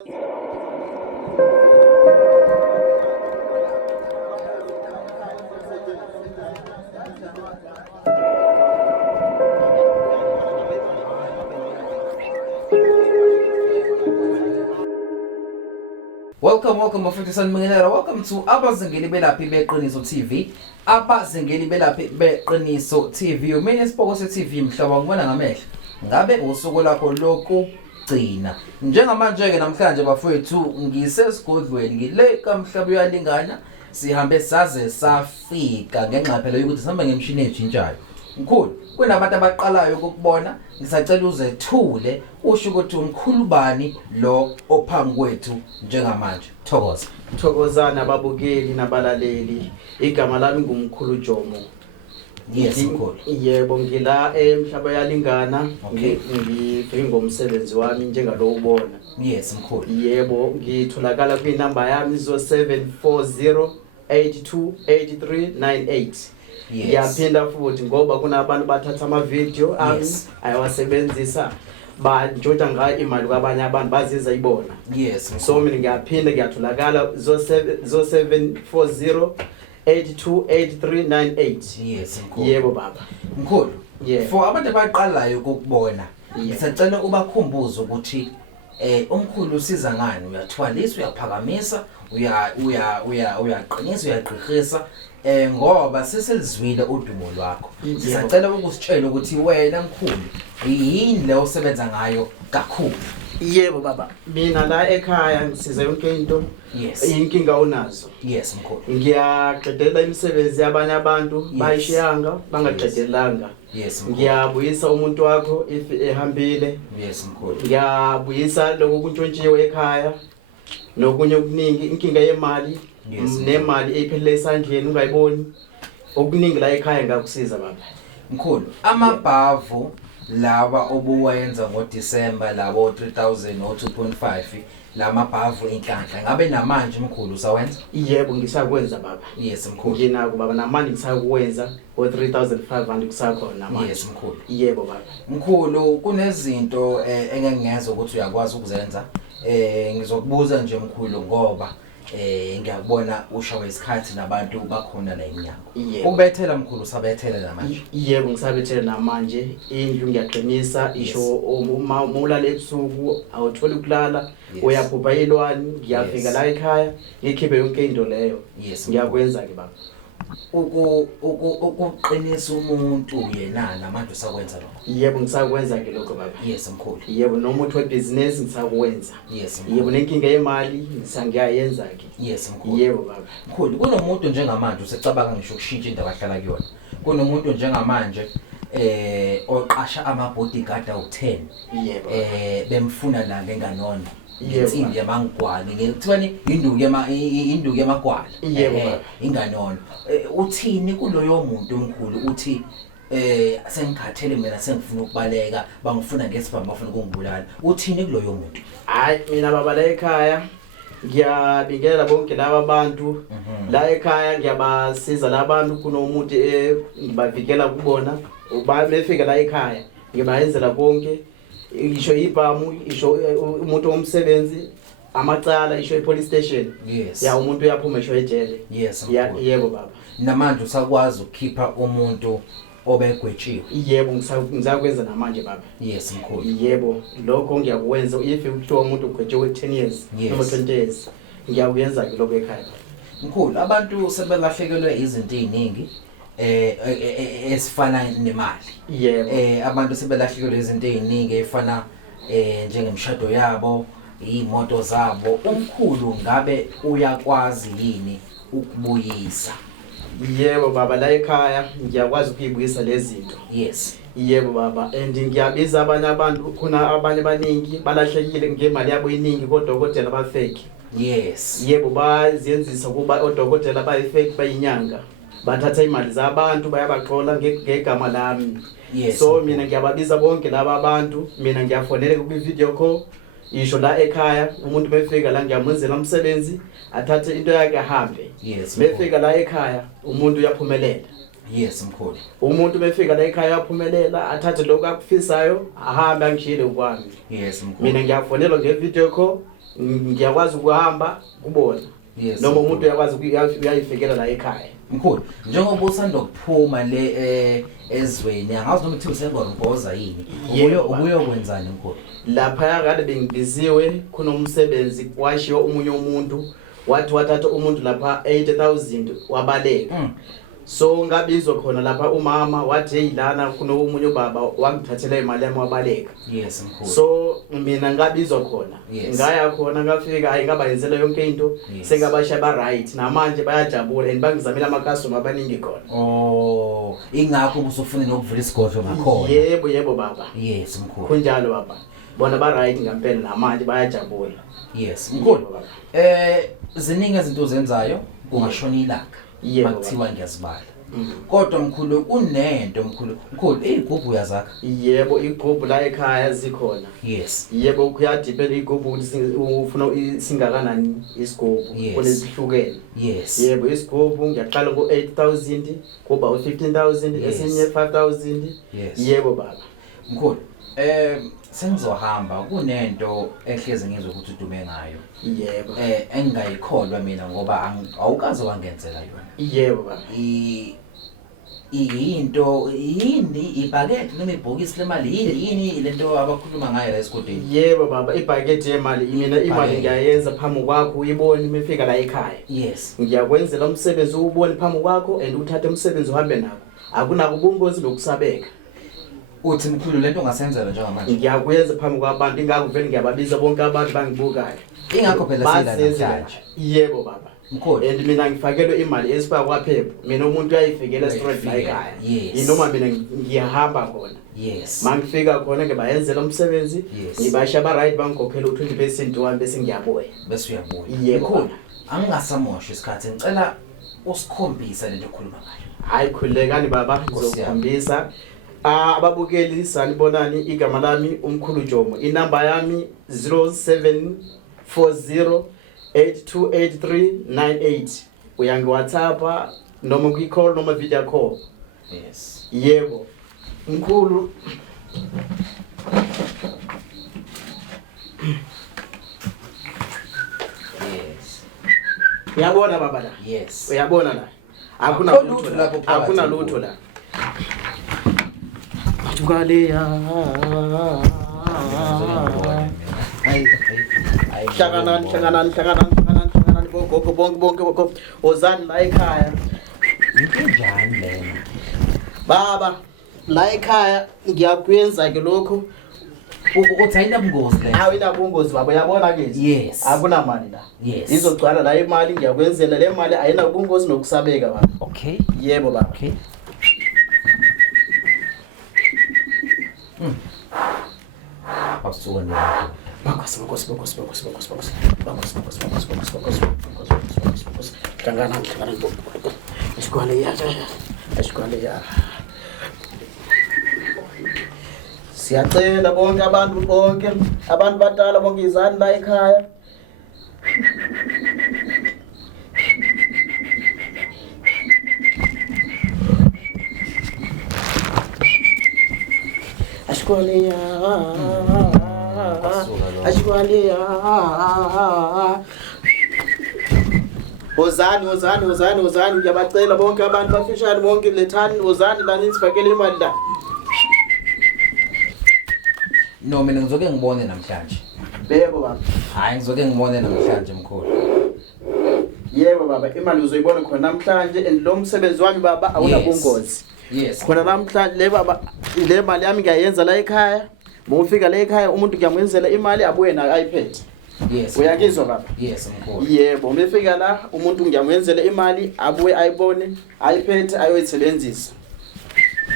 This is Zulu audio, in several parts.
Welcome bafundisani Minginera. Welcome to Abazingeli Belaphi Beqiniso TV. Abazingeli Belaphi Beqiniso TV. Umene Sipoko se-TV mhlaba ngibona ngamehlo. Ngabe usuku lakho lokugcina. Njengamanje ke namhlanje bafowethu ngisesigodlweni ngile kaMhlaba uyalingana. Sihambe saze safika ngenxa phela ukuthi sihamba ngemshini ejintshayo. Mkhulu, kunabantu abaqalayo ukubona, ngisacela uzethule usho ukuthi umkhulu bani lo ophambi kwethu njengamanje. Thokoza. Thokozana ababukeli nabalaleli. Igama lami ngumkhulu Jomo. Yes mkhulu. Yebo ngila eMhlaba yalingana. Ngifike ngomsebenzi wami njengalo ubona. Yes mkhulu. Yebo ngitholakala kwinamba yami 0740828398. Ngiyaphinda futhi ngoba kunabantu bathatha ama video ami ayawasebenzisa bantshontsa ngayo imali kwabanye abantu baziza ibona. Yes. So mina ngiyaphinda ngiyatholakala 0740828398. Yes mkhulu. Yebo baba. Mkhulu. Yeah. For abantu abaqalayo ukubona, ngisacela ubakhumbuze ukuthi umkhulu usiza ngani, uyathwalisa, uyaphakamisa, uyaqinisa, uyagqirhisa ngoba seselizwile udumo lwakho. Ngisacela ukusitshela ukuthi wena mkhulu yini le osebenza ngayo kakhulu. Yebo baba, mina la ekhaya ngisiza yonke into. Yes. Inkinga unazo. Yes mkhulu. Ngiyaqedela imisebenzi yabanye abantu bayishiyanga bangaqedelanga. Yes mkhulu. Ngiyabuyisa umuntu wakho if ehambile. Yes mkhulu. Ngiyabuyisa lokho kuntshontshiwe ekhaya nokunye okuningi, inkinga yemali nemali ephelele esandleni ungayiboni, okuningi la ekhaya ngakusiza baba. Mkhulu, amabhavu laba obuwayenza ngoDisemba labo 3000 o 2.5 lamabhavu inhlanhla ngabe namanje mkhulu usawenza? Yebo ngisakwenza baba. Yes mkhulu. Nginako baba namanje ngisakwenza o 3500 kusakhona namanje. Yes mkhulu. Yebo baba. Mkhulu, kunezinto engengeza ukuthi uyakwazi ukuzenza. Ngizokubuza nje mkhulu ngoba ngiyabona ushawe isikhathi nabantu bakhona la eminyango. Ubethela mkhulu, usabethela namanje? Yebo ngisabethela namanje. Indlu ngiyaqinisa, isho uma ulala ebusuku awutholi ukulala, uyaphupha ilwani, ngiyafika la ekhaya ngikhiphe yonke into leyo. Ngiyakwenza ke baba. Ukuqinisa umuntu yena namanje usakwenza lokho? Yebo ngisakwenza ke lokho baba. Yes mkhulu. Yebo noma uthi webusiness ngisakwenza. Yes mkhulu. Yebo nenkinga yemali ngisangiyayenza ke. Yes mkhulu. Yebo baba. Mkhulu, kunomuntu njengamanje usecabanga ngisho ukushintsha into abahlala kuyona. Kunomuntu njengamanje oqasha ama bodyguard awu10. Yebo. Bemfuna la ngenganona. Yebo. Insimbi yamangwala ngikuthani induku yamagwala. Yebo. Inganono. Uthini kuloyo muntu omkhulu uthi sengikhathele mina sengifuna ukubaleka bangifuna ngesibhamu bafuna ukungibulala. Uthini kuloyo muntu? Hayi mina baba la ekhaya ngiyabingelela bonke laba bantu. La ekhaya ngiyabasiza labantu kunomuntu ngibavikela kubona. Befika la ekhaya ngibayenzela konke. Isho ibhamu, isho umuntu womsebenzi, amacala, isho epolice station. Yes. Ya umuntu uyaphuma isho ejele. Yes. Yebo baba. Namanje usakwazi ukukhipha umuntu obegwetshiwe? Yebo ngisakwenza namanje baba. Yes mkhulu. Yebo lokho ngiyakwenza. If kuthiwa umuntu ugwetshiwe 10 years noma 20 years ngiyakwenza ke lokho ekhaya. Mkhulu, abantu sebelahlekelwe izinto eziningi esifana nemali. Yebo. Abantu sebelahlekelwe izinto eziningi efana njengemshado yabo, imoto zabo. Umkhulu ngabe uyakwazi yini ukubuyisa? Yebo baba la ekhaya ngiyakwazi ukuyibuyisa lezi zinto. Yes. Yebo baba, and ngiyabiza abanye abantu, kuna abanye baningi balahlekile ngemali yabo eningi kodokotela ba fake. Yes. Yebo bazenzisa kuba odokotela ba fake bayinyanga. Bathatha imali zabantu bayabaxola ngegama lami. Yes. So mina ngiyababiza bonke laba abantu, mina ngiyafonela ku video call. Isho la ekhaya umuntu befika la ngiyamenzela umsebenzi athathe into yakhe ahambe. Yes. Befika la ekhaya umuntu uyaphumelela. Yes mkhulu. Umuntu befika la ekhaya uyaphumelela athathe lokho akufisayo ahambe angishile ukwami. Yes mkhulu. Mina ngiyafonela ngevideo call ngiyakwazi ukuhamba kubona Yes. noma umuntu uyakwazi uyayifikela la ekhaya. Mkhulu, njengoba usanda kuphuma le ezweni, angazi noma uthi usengoromboza yini. Ubuye ukwenzani mkhulu? Lapha kade bengibiziwe kunomsebenzi washiwa umunye umuntu wathi wathatha umuntu lapha 80,000 wabaleka. So ngabizwa khona lapha umama wathi hey lana kunomunye ubaba wangithathela imali yami wabaleka. Yes mkhulu. So mina ngabizwa khona. Ngaya khona ngafika hayi ngabayenzela yonke into sengabasha ba right namanje bayajabula and bangizamela ama customer abaningi khona. Oh, ingakho usufuna nokuvula isigodlo ngakhona. Yebo baba. Yes mkhulu. Kunjalo baba. Bona ba right ngempela namanje bayajabula. Yes mkhulu. Ziningi izinto zenzayo kungashona ilanga. Makuthiwa ngiyazibala. Kodwa mkhulu kunento mkhulu igubhu uyazakha. Yebo igubhu la ekhaya zikhona. Yes. Yebo kuyadepend igubhu ufuna singakanani isigubhu kunezihlukene. Yes. Yebo isigubhu ngiyaqala ku 8,000 kuba u 15,000 esinye 5,000. Yebo baba. Mkhulu sengizohamba kunento ehleze ngizwe ukuthi udume ngayo. Yebo. Engingayikholwa mina ngoba awukaze wangenzela yona. Yebo baba. Into yini ibhakethi noma ibhokisi lemali yini lento abakhuluma ngayo la esigodini? Yebo baba ibhakethi yemali mina imali ngiyayenza phambi kwakho uyibone imefika la ekhaya. Yes. Ngiyakwenzela umsebenzi ubone phambi kwakho and uthathe umsebenzi uhambe nako. Akunako ubungozi lokusabeka. Uthi mkhulu lento ngasenzela njengamanje. Ngiyakwenza phambi kwabantu ingakho vele ngiyababiza bonke abantu bangibukayo. Ingakho phela sila namhlanje. Yebo baba. Mkhulu and mina ngifakelwe imali esifaka kwaphepha mina umuntu uyayifikela straight la ekhaya. Inoma mina ngiyahamba khona. Yes. Mangifika khona ngibayenzela umsebenzi ngibasha ba right bangikhokhela u20% wami bese ngiyabuya. Bese uyabuya. Yebo. Angingasamosha isikhathi ngicela usikhombisa lento okhuluma ngayo. Hayi khulekani baba ngizokukhombisa. Ababukeli sanibonani igama lami umkhulu Jomo. Inamba yami 0740828398. Uyangi WhatsApp noma ku call noma video call. Yes. Yebo. Mkhulu. Yes. Uyabona baba la? Yes. Uyabona la? Akuna lutho lapho. Akuna lutho la. Ngaleya. Hlanganani bonke ozani la ekhaya. Injani lena? Baba la ekhaya ngiyakwenza ke lokho. Uthi ayinabungozi lena. Hayi inabungozi baba uyabona ke? Yes. Akuna mali la. Yes. Izogcwala la imali ngiyakwenzela le mali ayinabungozi nokusabeka baba. Okay. Yebo baba. Okay. Awusukoni. Bakhosi. Hlangana. Esikwale ya. Siyacela bonke abantu badala bonke izani la ekhaya. Ashkwale Ozani ngiyabacela bonke abantu bafishane bonke lethani ozani la nisifakele imali la. No mina ngizoke ngibone namhlanje. Yebo baba. Hayi ngizoke ngibone namhlanje mkhulu. Yebo baba imali uzoyibona khona namhlanje and lo msebenzi wami baba awunabungozi. Yes. Khona namhlanje le baba le mali yami ngiyayenza la ekhaya. Mufika la ekhaya umuntu ngiyamwenzela imali abuye na iPad. Yes. Uyakizwa baba? Yes mkhulu. Yebo mefika la umuntu ngiyamwenzela imali abuye ayibone iPad ayoyisebenzisa.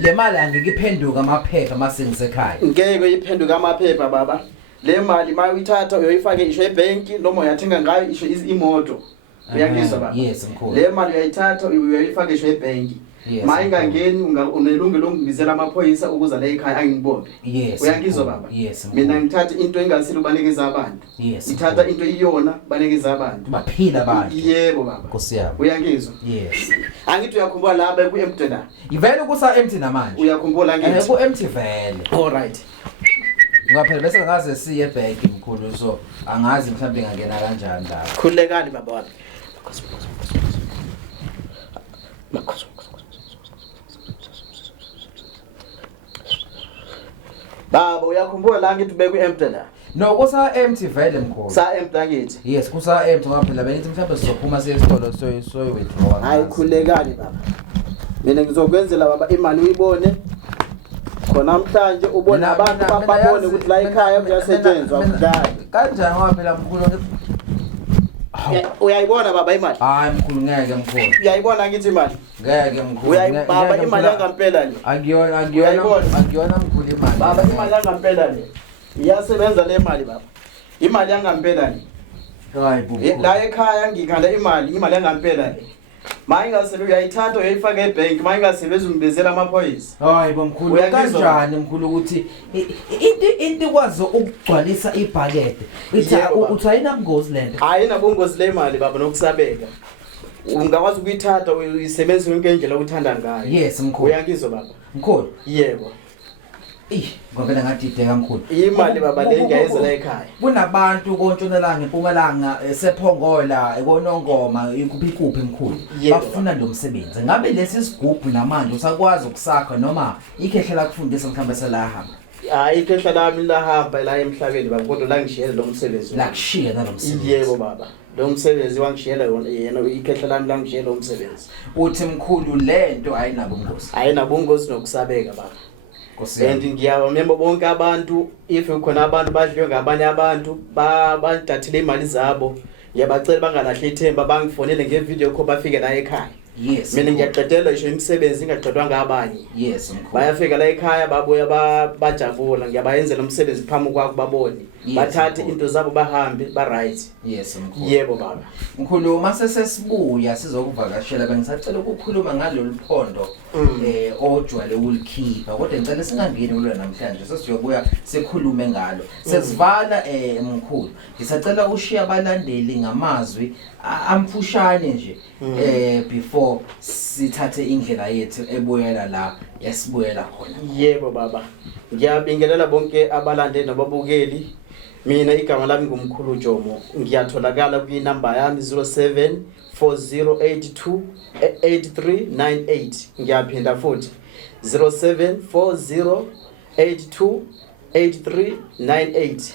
Le mali angikiphenduka amaphepha masengisekhaya. Ngeke iphenduka amaphepha baba. Le mali mayithatha uyoyifaka isho ebank noma uyathenga ngayo isho imoto. Uyakizwa baba? Yes mkhulu. Le mali uyayithatha uyoyifaka isho ebank. Mayingangeni unelungelo ngibizela amaphoyisa ukuza la ekhaya angibombe. Yes. Uyangizwa baba? Yes. Mina ngithatha into engasilo banikeza abantu. Yes. Ngithatha into iyona banikeza abantu. Baphila abantu. Yebo baba. Nkosi yami. Uyangizwa? Yes. Angithi uyakhumbula lapha ku empty la. Ivele kusa empty namanje. Uyakhumbula ngithi? Ku empty vele. All right. Ngaphela bese ngaze siye ebank mkhulu so angazi mhlawumbe ngangena kanjani la. Khulekani baba wami. Baba uyakhumbula la ngithi ubeke empty la. No kusa empty vele mkhulu. Sa empty ngakithi. Yes kusa empty ngaphela bengithi mhlawumbe sizophuma siye esitolo so withdraw. Hayi khulekani baba. Mina ngizokwenzela baba imali uyibone. Khona namhlanje ubona abantu babone ukuthi la ekhaya kuyasetshenzwa kudala. Kanjani ngaphela mkhulu uyayibona baba imali? Hayi mkhulu ngeke mkhulu. Uyayibona ngithi imali? Ngeke mkhulu. Uyayibaba imali yangampela le. Akuyona mkhulu imali. Baba imali yangampela le. Iyasebenza le mali baba. Imali yangampela le. Hayi bubu. La ekhaya ngikhanda imali yangampela le. Mayingasebenzi uyayithatha uyayifaka ebank mayingasebenzi umbezela amaphoyisa. Hayi bomkhulu kanjani mkhulu ukuthi into ikwazi ukugcwalisa ibhakede. Uthi ayinabungozi lento. Ayinabungozi le mali baba nokusabeka. Ungakwazi ukuyithatha uyisebenzise yonke indlela uthanda ngayo. Yes mkhulu. Uyangizwa baba? Mkhulu. Yebo. Ngoba ngathi ideka mkhulu. Imali baba le ngiyayeza la ekhaya. Kunabantu kontshonalanga eMpumalanga sePhongola ekonongoma ikuphi mkhulu. Bafuna lo msebenzi. Ngabe lesi sigubhu namanje usakwazi ukusakha noma ikhehla lakufundisa mhlawumbe selahamba. Hayi ikhehla lami lahamba la emhlabeni baba kodwa la ngishiyela lo msebenzi. La kushiya nalo msebenzi. Yebo baba. Lo msebenzi wangishiyela yena ikhehla lami la ngishiyela lo msebenzi. Uthi mkhulu lento ayinabungozi. Ayinabungozi nokusabeka baba. And ngiyabamemba bonke abantu if ukhona abantu badliwe ngabanye abantu badathile imali zabo ngiyabacela bangalahli ithemba bangifonele ngevideo call bafike la ekhaya. Yes. Mina ngiyaqedela isho imisebenzi ingaqedwa ngabanye. Yes mkhulu. Bayafika la ekhaya babuya bajabula ngiyabayenzela umsebenzi phambi kwakho babone. Bathathe into zabo bahambe ba right. Yes mkhulu. Yebo baba. Mkhulu mase sesibuya sizokuvakashela bengisacela ukukhuluma ngalolu phondo ojwale ulikhipha kodwa ngicela singangeni kulo namhlanje sesiyobuya sikhulume ngalo. Sesivala mkhulu. Ngisacela ushiya abalandeli ngamazwi amfushane nje before sithathe indlela yethu ebuyela la yasibuyela khona. Yebo baba. Ngiyabingelela bonke abalandeli nababukeli. Mina igama lami ngumkhulu Jomo. Ngiyatholakala kwinamba yami 0740828398. Ngiyaphinda futhi 0740828398.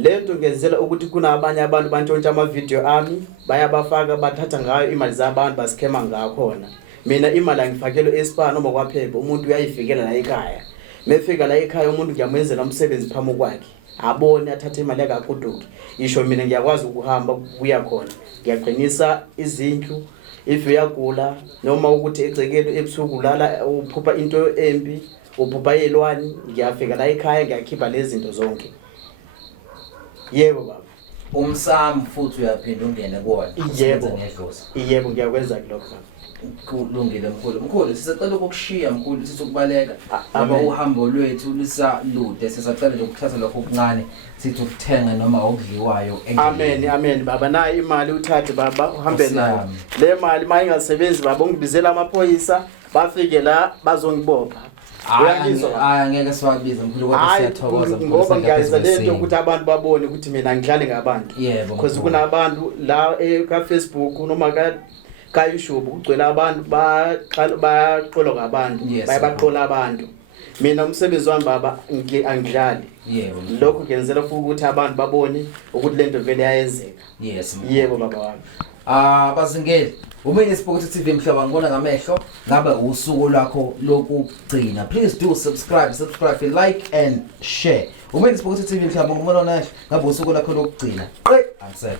Lento ngenzela ukuthi kunabanye abantu bantshontsha ama video ami bayabafaka bathatha ngayo imali zabantu basikhema ngakhona. Mina imali angifakelo eSpar noma kwaphepha umuntu uyayifikela la ekhaya. Mefika la ekhaya umuntu ngiyamenzela umsebenzi phambi kwakhe. Abone athathe imali yakakuduki. Isho mina ngiyakwazi ukuhamba kuya khona. Ngiyaqinisa izindlu if uyagula noma ukuthi egcekeni ebusuku lala uphupha into embi uphupha yelwani ngiyafika la ekhaya ngiyakhipha lezi zinto zonke. Yebo baba. Umsamo futhi uyaphinda ungene kuwona. Yebo ngedlozi. Yebo ngiyakwenza lokho baba. Kulungile mkhulu sisacela ukushiya mkhulu sisukubaleka ngoba uhambo lwethu lisalude sisacela nje ukuthatha lokho okuncane sithi ukuthenga noma okudliwayo endlini. Amen baba nayo imali uthathe baba uhambe nayo le mali mayingasebenzi baba ungibizela amaphoyisa bafike la bazongibopha. Uyangizwa ngeke siwabize mkhulu kodwa siyathokoza ngoba ngiyayenza lento ukuthi abantu babone ukuthi mina ngidlale ngabantu because kunabantu la ka Facebook noma ka YouTube ugcwele abantu baqola ngabantu bayabaqola abantu. Mina umsebenzi wami baba angidlali. Yebo. Lokho ngenzela futhi ukuthi abantu babone ukuthi lento vele iyayenzeka. Yes. Yebo baba wami. Bazingeli Umene Sport TV mhlaba ngibona ngamehlo ngabe usuku lakho lokugcina. Please do subscribe, like and share. Umene Sport TV mhlaba ngibona ngamehlo ngabe usuku lakho lokugcina. Answer.